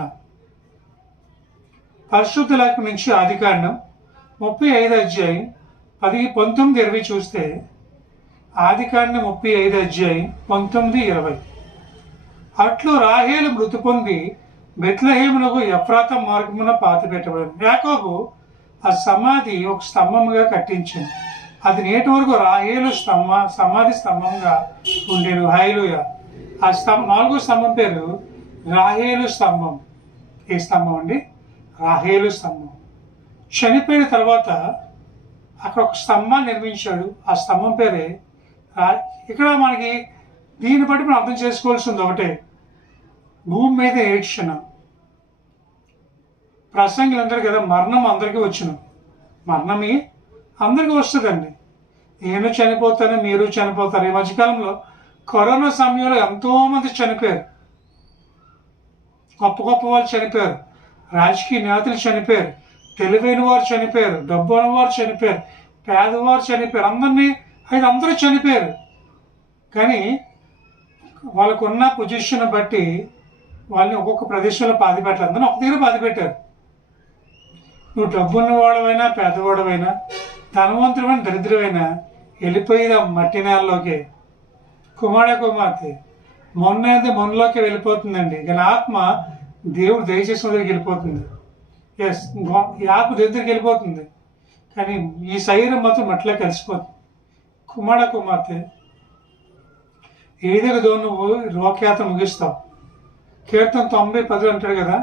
పరిశుద్ధ లేఖనం నుంచి ఆదికాండం 35 అధ్యాయం 19, 20 చూస్తే ఆదికాండం 35 అధ్యాయం 19, 20. అట్లు రాహేలు మృతి పొంది బెత్లెహేమునకు ఎఫ్రాతా మార్గమున పాతిపెట్టబడింది. యాకోబు ఆ సమాధి ఒక స్తంభముగా కట్టించింది. అది నేటి వరకు రాహేలు సమాధి స్తంభంగా ఉండేది. హైలుయ. ఆ 4వ స్తంభం పేరు రాహేలు స్తంభం. ఏ స్తంభం అండి? రాహేలు స్తంభం. చనిపోయిన తర్వాత అక్కడ ఒక స్తంభాన్ని నిర్మించాడు. ఆ స్తంభం పేరే ఇక్కడ మనకి దీన్ని బట్టి మనం అర్థం చేసుకోవాల్సింది ఒకటే, భూమి మీద నిరీక్షణ. ప్రసంగులు అందరు కదా, మరణం అందరికీ వచ్చును. మరణమే అందరికీ వస్తుందండి. నేను చనిపోతాను, మీరు చనిపోతారు. ఈ మధ్యకాలంలో కరోనా సమయంలో ఎంతోమంది చనిపోయారు. గొప్ప గొప్ప వాళ్ళు చనిపోయారు, రాజకీయ నేతలు చనిపోయారు, తెలివైన వారు చనిపోయారు, డబ్బు ఉన్నవారు చనిపోయారు, పేదవారు చనిపోయారు. అందరూ చనిపోయారు. కానీ వాళ్ళకున్న పొజిషన్ బట్టి వాళ్ళని ఒక్కొక్క ప్రదేశంలో పాతిపెట్టారు. అందరూ ఒక దగ్గర పాతిపెట్టారు. నువ్వు డబ్బున్నవాడవైనా, పేదవాడవైనా, ధనవంతుడైన, దరిద్రమైనా వెళ్ళిపోయేది మట్టి నేలలోకి. కుమార్తె మొన్నలోకి వెళ్ళిపోతుందండి. కానీ ఆత్మ దేవుడు దయచేసిన దగ్గరికి వెళ్ళిపోతుంది. ఈ ఆత్మ దగ్గరికి వెళ్ళిపోతుంది. కానీ ఈ శరీరం మాత్రం మట్టిలో కలిసిపోతుంది. కుమార్తె ఏదో నువ్వు లోకయాత్ర ముగిస్తావు. కీర్తన 90:10 అంటాడు కదా,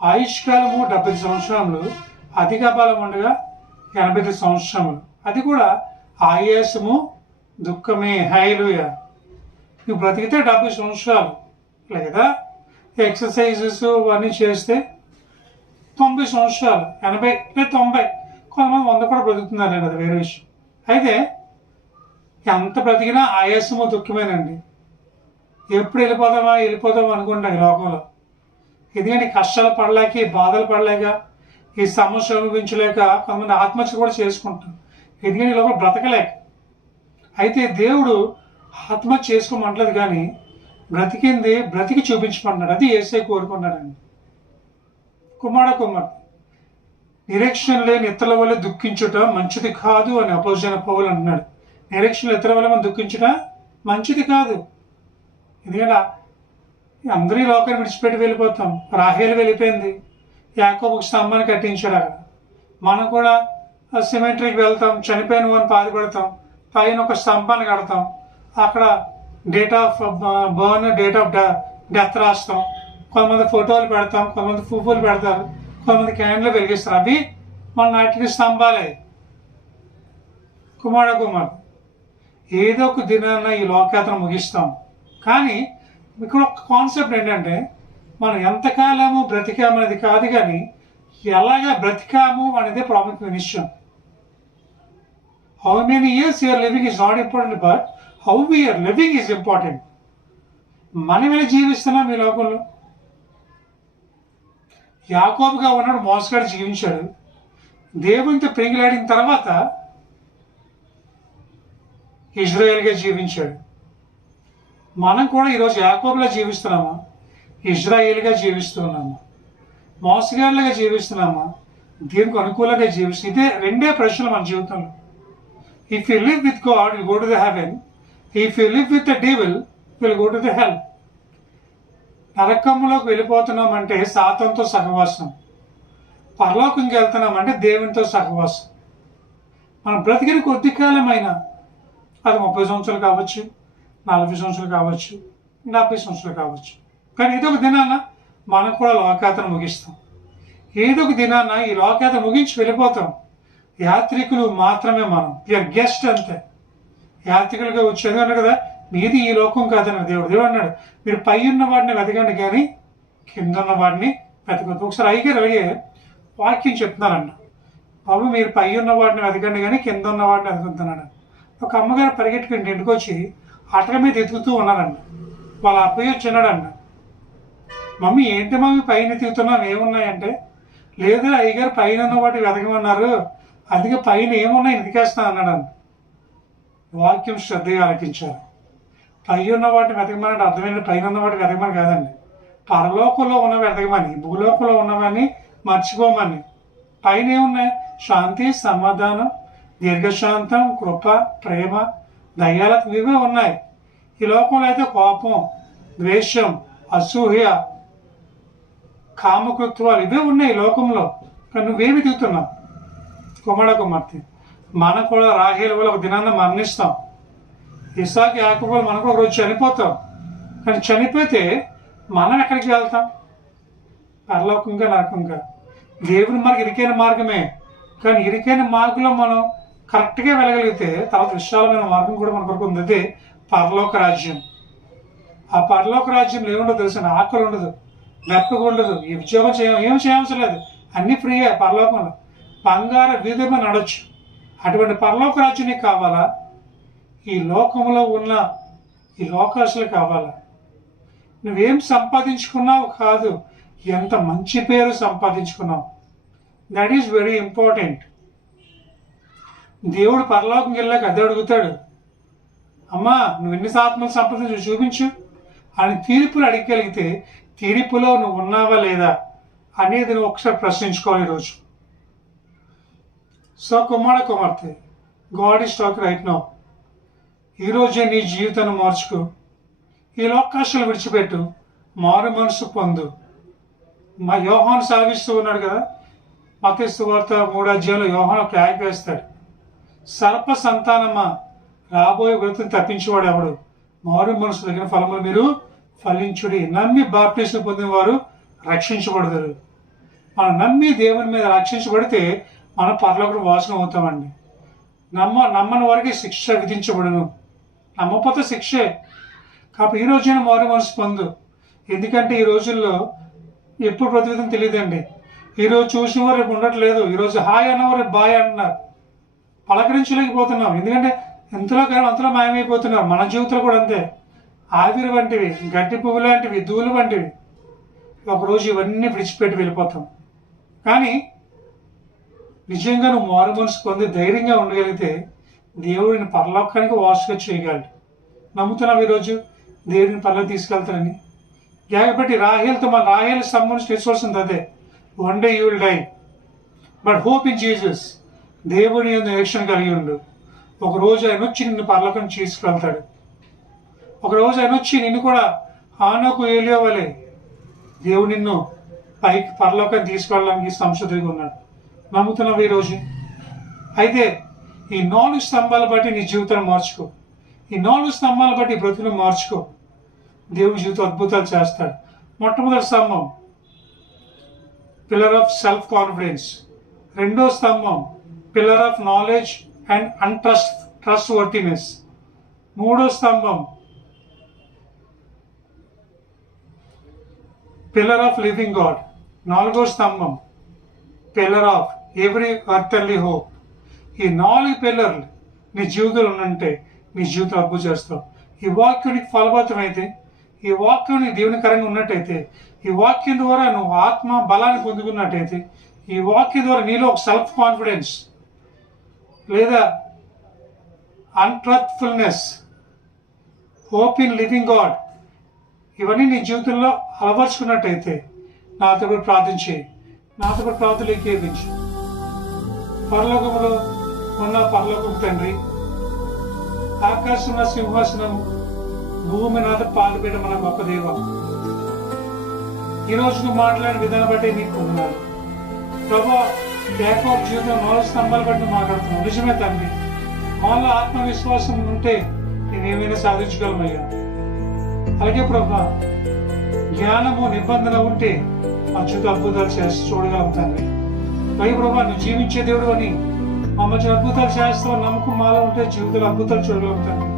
ఆయుష్కాలము 70 సంవత్సరములు, అధిక బలం ఉండగా 85 సంవత్సరములు. అది కూడా ఆయాసము, దుఃఖమే. హైలుయ. నువ్వు బ్రతికితే 70 సంవత్సరాలు లేదా ఎక్సర్సైజెస్ అవన్నీ చేస్తే 90 సంవత్సరాలు, 80 లేదా 90, కొంతమంది 100 కూడా బ్రతుకుతున్నారండి. అది వేరే విషయం. అయితే ఎంత బ్రతికినా ఆయాసము, దుఃఖమేనండి. ఎప్పుడు వెళ్ళిపోదామా అనుకుంటాం ఈ లోకంలో. ఎందుకంటే కష్టాలు పడలేక, బాధలు పడలేక, ఈ సమస్యలు అనుభవించలేక కొంతమంది ఆత్మహత్య కూడా చేసుకుంటాం. ఎందుకంటే ఈ లోపల బ్రతకలేక. అయితే దేవుడు ఆత్మహత్య చేసుకోమంటలేదు, కానీ బ్రతికి చూపించమన్నాడు. అది యేసే కోరుకున్నాడండి. కుమార్తె నిరీక్షణ లేని ఇతరుల వల్ల దుఃఖించుట మంచిది కాదు అని అపోజిన పౌలు అంటున్నాడు. నిరీక్షణ ఇతరుల వల్ల మనం దుఃఖించుట మంచిది కాదు. ఎందుకంటే అందరి లోకాన్ని విడిచిపెట్టి వెళ్ళిపోతాం. రాహేలు వెళ్ళిపోయింది, యాకోబుకు స్తంభాన్ని కట్టించాడు. అక్కడ మనం కూడా సిమెంట్రీకి వెళ్తాం, చనిపోయిన వారిని బాధపడతాం, పైన ఒక స్తంభాన్ని కడతాం, అక్కడ date of burn, date of death రాస్తాం, కొంతమంది ఫోటోలు పెడతాం, కొంతమంది పువ్వులు పెడతారు, కొంతమంది క్యాండిల్ వెలిగిస్తారు. అవి మన నాటిన స్తంభాలే. కుమార్తె ఏదో ఒక దినాన్న ఈ లోకయాత్ర ముగిస్తాం. కానీ ఇక్కడ ఒక కాన్సెప్ట్ ఏంటంటే, మనం ఎంతకాలము బ్రతికాము అనేది కాదు, కానీ ఎలాగా బ్రతికాము అనేది ప్రాముఖ్యమైన విషయం. How many years you are living is not important, but how we are living is important. మనం ఎలా జీవిస్తున్నాం ఈ లోకంలో? యాకోబుగా ఉన్నాడు, మోసగాడు జీవించాడు. దేవునితో పెరిగిలాడిన తర్వాత ఇజ్రాయేల్గా జీవించాడు. మనం కూడా ఈరోజు యాకోబులా జీవిస్తున్నామా, ఇజ్రాయేల్గా జీవిస్తున్నామా, మోసగాళ్ళగా జీవిస్తున్నామా, దీనికి అనుకూలంగా జీవిస్తున్నాం? ఇదే రెండే ప్రశ్నలు మన జీవితంలో. If you live with God will go to the heaven, if you live with the devil will go to the hell. నరకంలోకి వెళ్ళిపోతున్నామంటే సాతానుతో సహవాసం, పరలోకంకి వెళ్తున్నామంటే దేవునితో సహవాసం. మనం బ్రతికిన కొద్ది కాలమైనా, అది 30 సంవత్సరాలు కావచ్చు, 40 సంవత్సరాలు కావచ్చు, 70 సంవత్సరాలు కావచ్చు, కానీ ఏదో ఒక దినాన మనం కూడా లోకయాత్ర ముగిస్తాం. ఏదో ఒక దినాన ఈ లోకయాత్ర ముగించి వెళ్ళిపోతాం. యాత్రికులు మాత్రమే మనం, గెస్ట్ అంతే. యాత్రికులుగా వచ్చేది అన్నాడు కదా, మీది ఈ లోకం కాదన్నాడు దేవుడు. దేవుడు అన్నాడు, మీరు పై ఉన్న వాడిని వెతకండి కానీ కింద ఉన్న వాడిని వెతకొద్దు. ఒకసారి అయ్యగారు అలాగే వాక్యం చెప్తున్నారన్న, బాబు మీరు పై ఉన్న వాడిని వెతకండి కానీ కింద ఉన్న వాడిని వెతుకుతున్నాడు. ఒక అమ్మగారు పరిగెట్టుకుని ఇంటికి వచ్చి అటక మీద ఎతుకుతూ ఉన్నారంట. వాళ్ళ అబ్బాయి వచ్చినాడంట, మమ్మీ ఏంటి మమ్మీ పైన ఎతుకుతున్నావు ఏమున్నాయంటే, లేదు అయ్యగారు పైన ఉన్న వాటిని వెతకమన్నారు, అందుకే పైన ఏమున్నాయి ఎతికేస్తా అన్నాడంట. వాక్యం శ్రద్ధగా ఆలకించారు. పై ఉన్న వాటిని వెతకమని అర్థమైన పైన ఉన్న వాటిని వెతకమని కాదండి, పరలోకంలో ఉన్నవి వెతకమని, భూలోకంలో ఉన్నవని మర్చిపోమని. పైన ఏమున్నాయి? శాంతి, సమాధానం, దీర్ఘశాంతం, కృప, ప్రేమ, దయాలత ఇవే ఉన్నాయి. ఈ లోకంలో అయితే కోపం, ద్వేషం, అసూయ, కామకృత్వాలు ఇవే ఉన్నాయి ఈ లోకంలో. కానీ నువ్వేమి దిగుతున్నావు? కుమార్తె మనం కూడా రాహేలు వల్ల ఒక దినాన్ని మరణిస్తాం. ఇసాకు యాకోబు వల్ల మనకు ఒక రోజు చనిపోతాం. కానీ చనిపోతే మనం ఎక్కడికి వెళ్తాం? పరలోకంగా నరకంగా. దేవుని మనకి ఇరికైన మార్గమే, కానీ ఇరికైన మార్గంలో మనం కరెక్ట్గా వెళ్ళగలిగితే తర్వాత విశాలమైన మార్గం కూడా మన కొరకు ఉంది. అదే పరలోక రాజ్యం. ఆ పరలోక రాజ్యంలో ఏముండదు తెలుసు, ఆకలి ఉండదు, దెప్పగా ఉండదు, ఈ ఉద్యోగం ఏం చేయవలసిన లేదు, అన్ని ఫ్రీయే. పరలోకంలో బంగార వీధుల నడవచ్చు. అటువంటి పరలోక రాజ్యం నీకు కావాలా? ఈ లోకంలో ఉన్న ఈ లోకాసులు కావాలా? నువ్వేం సంపాదించుకున్నావు కాదు, ఎంత మంచి పేరు సంపాదించుకున్నావు. That is very important. దేవుడు పరలోకం వెళ్ళాక అదే అడుగుతాడు, అమ్మా నువ్వు ఎన్ని ఆత్మలు సంపాదించి చూపించు అని తీర్పులు అడిగగలిగితే తీర్పులో నువ్వు ఉన్నావా లేదా అనేది నువ్వు ఒకసారి ప్రశ్నించుకోవాలి ఈరోజు. సో కుమార్తె, God is talking right now. ఈరోజే నీ జీవితాన్ని మార్చుకో. ఈ లోకాశలు విడిచిపెట్టు, మారు మనసు పొందు. మా యోహాను సాగిస్తూ ఉన్నాడు కదా, మత్తయి సువార్త 3వ అధ్యాయంలో యోహాను క్యాగ్ వేస్తాడు, సర్ప సంతానమా రాబోయే వృత్తిని తప్పించేవాడు ఎవడు? మారు మనసు తగిన ఫలములు మీరు ఫలించుడి. నమ్మి బాప్టిజం పొందిన వారు రక్షించబడతారు. మనం నమ్మి దేవుని మీద రక్షించబడితే మనం పరలోకం వాసన అవుతామండి. నమ్మని వారికి శిక్ష విధించబడును, నమ్మకపోతే శిక్షే. కాబట్టి ఈ రోజైనా మారు మనసు పొందు. ఎందుకంటే ఈ రోజుల్లో ఎప్పుడు ప్రతివిధం తెలియదండి. ఈరోజు చూసిన వారు రేపు ఉండట్లేదు. ఈరోజు హాయ్ అన్నవారు రేపు బాయ్ అంటున్నారు. పలకరించలేకపోతున్నాం, ఎందుకంటే ఎంతలో కానీ అంతలో మాయమైపోతున్నారు. మన జీవితంలో కూడా అంతే. ఆవిరి వంటివి, గడ్డి పువ్వు లాంటివి, ధూళి వంటివి. ఒకరోజు ఇవన్నీ విడిచిపెట్టి వెళ్ళిపోతాం. కానీ నిజంగా నువ్వు మారు మనసు పొంది ధైర్యంగా ఉండగలిగితే దేవుడిని పరలోకానికి వాసుగా చేయగలడు. నమ్ముతున్నావు ఈరోజు దేవుడిని పరలోకి తీసుకెళ్తానని? కాబట్టి రాహేల్తో మన రాహేల్ సంబంధించి తెలుసుకోవాల్సింది అదే, one day you will die but hope in Jesus. దేవుని నిరీక్షణ కలిగి ఉండు. ఒకరోజు ఆయన వచ్చి నిన్ను పరలోకం తీసుకెళ్తాడు. ఒకరోజు ఆయన వచ్చి నిన్ను కూడా హానోకు ఏలియా వలె దేవుడు నిన్ను పైకి పరలోకం తీసుకెళ్ళడానికి సంసిద్ధంగా ఉన్నాడు. నమ్ముతున్నావు ఈరోజు? అయితే ఈ 4 స్తంభాలు బట్టి నీ జీవితాన్ని మార్చుకో. ఈ 4 స్తంభాలు బట్టి బ్రతుకును మార్చుకో. దేవుడి జీవితం అద్భుతాలు చేస్తాడు. మొట్టమొదటి స్తంభం పిల్లర్ ఆఫ్ సెల్ఫ్ కాన్ఫిడెన్స్. రెండో స్తంభం pillar of knowledge and trust worthiness. మూడో స్తంభం పిల్లర్ ఆఫ్ లివింగ్ గాడ్. నాలుగో స్తంభం pillar of every earthly hope. ఈ 4 పిల్లర్లు నీ జీవితంలో ఉన్నంటే నీ జీవితం అద్భుతం చేస్తావు. ఈ వాక్యం నీకు ఫలభరితమైతే, ఈ వాక్యం నీకు దేవునికరంగా ఉన్నట్టయితే, ఈ వాక్యం ద్వారా నువ్వు ఆత్మ బలాన్ని పొందుకున్నట్టయితే, ఈ వాక్యం ద్వారా నీలో ఒక సెల్ఫ్ కాన్ఫిడెన్స్ లేదా అన్ట్రూత్ఫుల్నెస్, హోప్ ఇన్ లివింగ్ గాడ్, ఇవన్నీ నీ జీవితంలో అలవర్చుకున్నట్టయితే నాతో కూడా ప్రార్థన చేయి. నాతో కూడా ప్రార్థనలు ఏకీభవించు. పరలోకములో ఉన్న పరలోకపు తండ్రి, ఆకాశం సింహాసనం, భూమి నాథ పాలుపేట మన గొప్ప దేవ, ఈరోజు నువ్వు మాట్లాడిన విధానం బట్టి నీకు ఉన్నాను ప్రభా. యాకోబు జీవితం 4 స్తంభాలు బట్టి మాట్లాడుతున్నావు. నిజమే తండ్రి, మాలో ఆత్మవిశ్వాసం ఉంటే నేనేమైనా సాధించగలమయ్యా. అలాగే ప్రభా, జ్ఞానము నిబంధన ఉంటే అద్భుత అద్భుతాలు చేసి చూడగలం తండ్రి. అలాగే ప్రభా, నువ్వు జీవించే దేవుడు అని మా మధ్య అద్భుతాలు చేస్తావు నమ్మకం మాలో ఉంటే జీవితంలో అద్భుతాలు చూడగలం తండ్రి.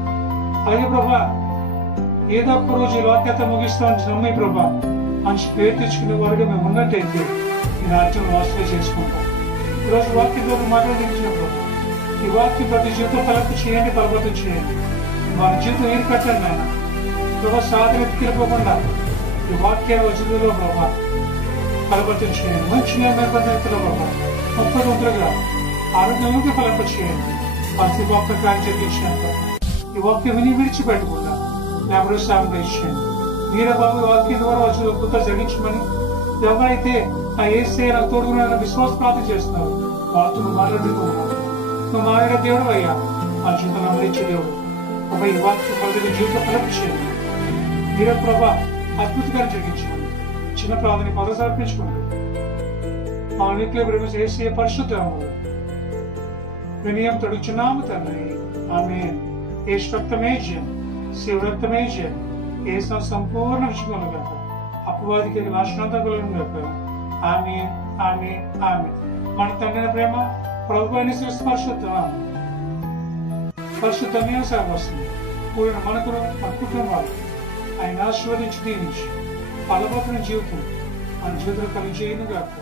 అలాగే ప్రభా, ఏదో ఒక్క రోజు ఈ లోక్యత ముగిస్తామని నమ్మి ప్రభా, మంచి పేరు తెచ్చుకునే వారుగా మేము ఉన్నట్టయితే ఈ రాజ్యం వాసులు చేసుకుంటాం. ఈరోజు వాక్యం ద్వారా మాట్లాడించినప్పుడు ఈ వాక్యం ప్రతి జీవితం ఫలపు చేయండి, బలవంతం చేయండి. వారి జీవితం ఏం కట్టండి ఆయన ప్రభావ సాధన ఎత్తుకెళ్ళిపోకుండా ఈ వాక్యాల వచనంలో ప్రభావ బలవంతం చేయండి. మంచి నిబంధనలో ప్రభావ 30 వంతులుగా ఆరోగ్యంగా ఫలపు చేయండి. ప్రతి ఒక్క కార్యం జరిగించినప్పుడు ఈ వాక్యం విని విడిచిపెట్టకుండా ఎవరు సాగు ఇచ్చేయండి. మీరే బాబు వాక్యం ద్వారా వచ్చిన కొత్త జరిగించమని ఎవరైతే ఆ ఏసే నాకు తోడుకున్న విశ్వాస ప్రార్థన చేస్తున్నారు వాళ్ళతో మాట్లాడుతున్నాను. నువ్వు మాట్లాడే దేవుడు అయ్యా, మా జీవితం అమరించే దేవుడు ప్రభా. ఈ వాక్యం వాళ్ళ జీవితం ఫలపించేయండి. మీరే ప్రభా అద్భుతంగా జరిగించండి. చిన్న ప్రార్థన పద సమర్పించుకోండి. మా నీటిలో ప్రేమ ఏసే పరిశుద్ధ వినయం తడుచున్నాము తండ్రి. ఆమేన్. యేసు రక్తమే జయం, శివ రక్తమే జయం. యేసు సంపూర్ణ విషయం కాక అపవాదికి నాశనంతం కలుగును గాక. ఆమేన్, ఆమేన్, ఆమేన్. మన తండ్రి ప్రేమ ప్రభు అయిన పరిశుద్ధమైన సహవాసం కూడిన మనకు మన కుటుంబాలు ఆయన ఆశీర్వదించి దీవించి ఫలవంతమైన జీవితం మన జీవితం కలిగి చేయను గాక.